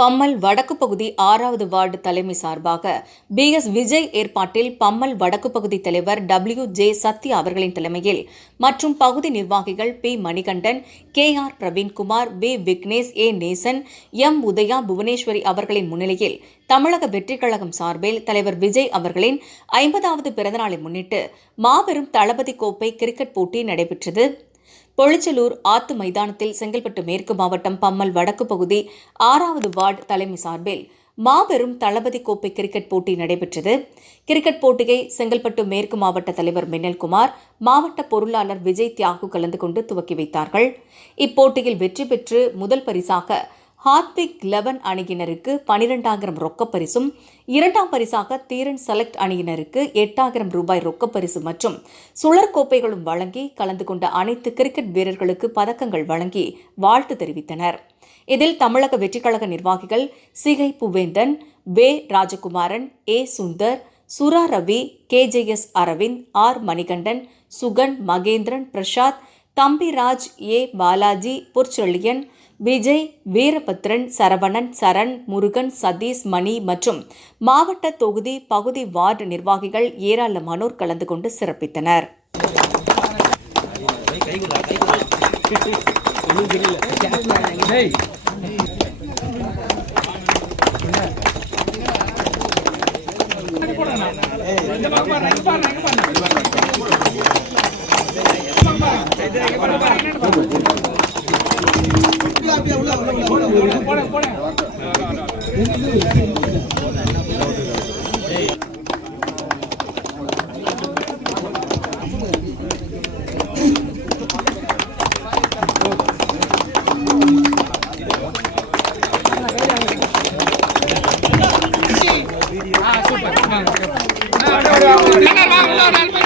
பம்மல் வடக்கு பகுதி ஆறாவது வார்டு தலைமை சார்பாக பி எஸ் விஜய் ஏற்பாட்டில் பம்மல் வடக்கு பகுதி தலைவர் டபிள்யூ ஜே சத்யா அவர்களின் தலைமையில் மற்றும் பகுதி நிர்வாகிகள் P Manikandan K R Praveenkumar V Vignesh A Nesan M Udaya Bhuvaneswari அவர்களின் முன்னிலையில் தமிழக வெற்றிக் கழகம் சார்பில் தலைவர் விஜய் அவர்களின் ஐம்பதாவது பிறந்தநாளை முன்னிட்டு மாபெரும் தளபதி கோப்பை கிரிக்கெட் போட்டி நடைபெற்றது. பொழிச்சலூர் ஆத்து மைதானத்தில் செங்கல்பட்டு மேற்கு மாவட்டம் பம்மல் வடக்கு பகுதி ஆறாவது வார்டு தலைமை சார்பில் மாபெரும் தளபதி கோப்பை கிரிக்கெட் போட்டி நடைபெற்றது. கிரிக்கெட் போட்டியை செங்கல்பட்டு மேற்கு மாவட்ட தலைவர் மின்னல்குமார் மாவட்ட பொருளாளர் விஜய் தியாகு கலந்து கொண்டு துவக்கி வைத்தார்கள். இப்போட்டியில் வெற்றி பெற்று முதல் பரிசாக ஹார்பிக் லெவன் அணியினருக்கு பனிரெண்டாயிரம் ரொக்கப்பரிசும் இரண்டாம் பரிசாக தீரன் செலக்ட் அணியினருக்கு எட்டாயிரம் ரூபாய் ரொக்கப்பரிசு மற்றும் சுழற் கோப்பைகளும் வழங்கி கலந்து கொண்ட அனைத்து கிரிக்கெட் வீரர்களுக்கு பதக்கங்கள் வழங்கி வாழ்த்து தெரிவித்தனர். இதில் தமிழக வெற்றிக்கழக நிர்வாகிகள் சிகை புவேந்தன் வே. Rajakumaran A. Sundar Sura Ravi KJS Aravind R. Manikandan Sugan Mahendran Prasad Thambiraj A. Balaji Purchezhiyan Vijay Veerabathran Saravanan Saran Murugan Sathish Mani மற்றும் மாவட்ட தொகுதி பகுதி வார்டு நிர்வாகிகள் ஏராளமானோர் கலந்து கொண்டு சிறப்பித்தனர். Ah, super. Nah, nah, nah, nah, nah, nah, nah, nah, nah, nah,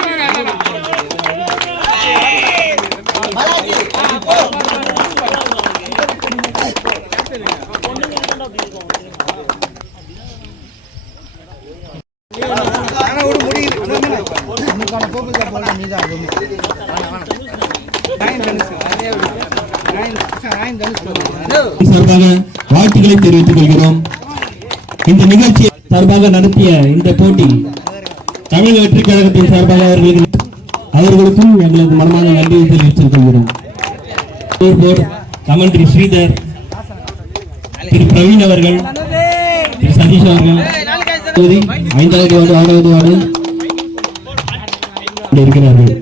சார்பாக வாழ்த்துக்களை தெரிவித்துக் கொள்கிறோம். இந்த நிகழ்ச்சி சார்பாக நடத்திய இந்த போட்டி தமிழக வெற்றிக் கழகத்தின் சார்பாக அவர்களுக்கு அவர்களுக்கும் எங்களது மனமான நன்றியை தெரிவித்துக் கொள்கிறோம். கமன்ட்ரி ஸ்ரீதர் திரு பிரவீன் அவர்கள் திரு சதீஷ் அவர்கள் ஐந்தாவது வார்டு ஆறாவது வார்டு இருக்கிறார்கள்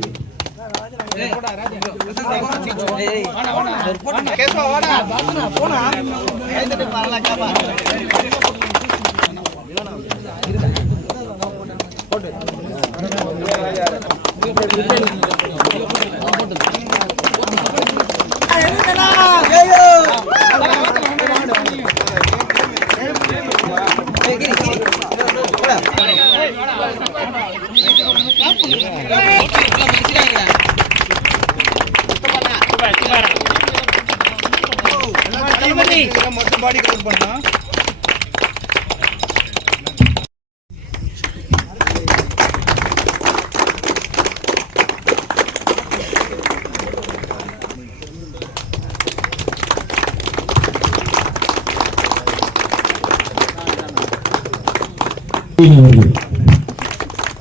மட்டும் பாடி கவுண்ட் பண்ணா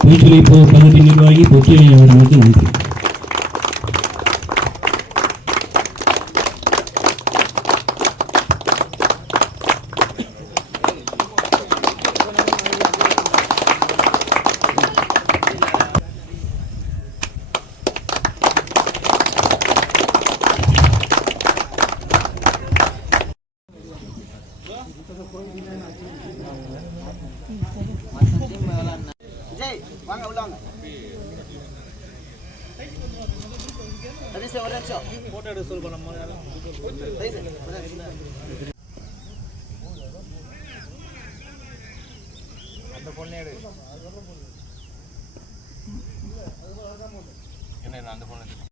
அவர்கள் ஒத்துழைப்பு பகுதி நிர்வாகி பொற்றியை அவர்களுக்கு நன்றி விஜய் சதீஷ் ஒரு நிமிஷம். போட்டோ எடுக்க சொல்லுங்க நம்ம அந்த பொண்ணு எடு. என்ன அந்த பொண்ணு